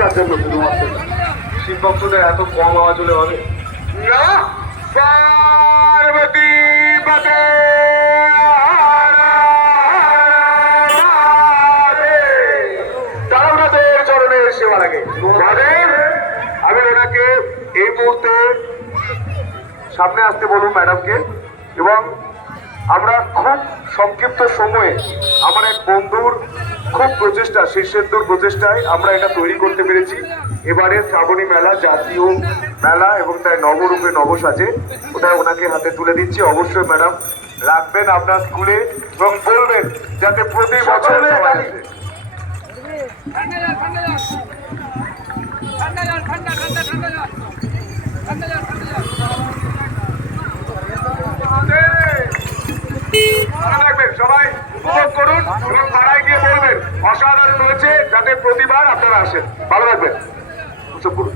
তার জন্য শুধুমাত্র। শিব ভক্তদের এত কম আওয়াজ হলে হবে না, পার্বতী পতে তারকনাথের চরণের সেবা লাগে। আমি ওনাকে এই মুহূর্তে সামনে আসতে বলুন ম্যাডামকে, এবং আমরা খুব সংক্ষিপ্ত সময়ে আমার এক বন্ধুর খুব প্রচেষ্টা, শীর্ষেন্দুর প্রচেষ্টায় আমরা এটা তৈরি করতে পেরেছি। এবারে শ্রাবণী মেলা জাতীয় মেলা এবং তাই নবরূপে নবসাজে, ওটা ওনাকে হাতে তুলে দিচ্ছি। অবশ্যই ম্যাডাম রাখবেন আপনার স্কুলে এবং বলবেন যাতে প্রতি বছর সবাই আসে। রাখবেন, সবাই উপভোগ করুন এবং পাড়ায় গিয়ে বলবেন অসাধারণ হয়েছে, যাতে প্রতিবার আপনারা আসেন। ভালো থাকবেন, উৎসব করুন।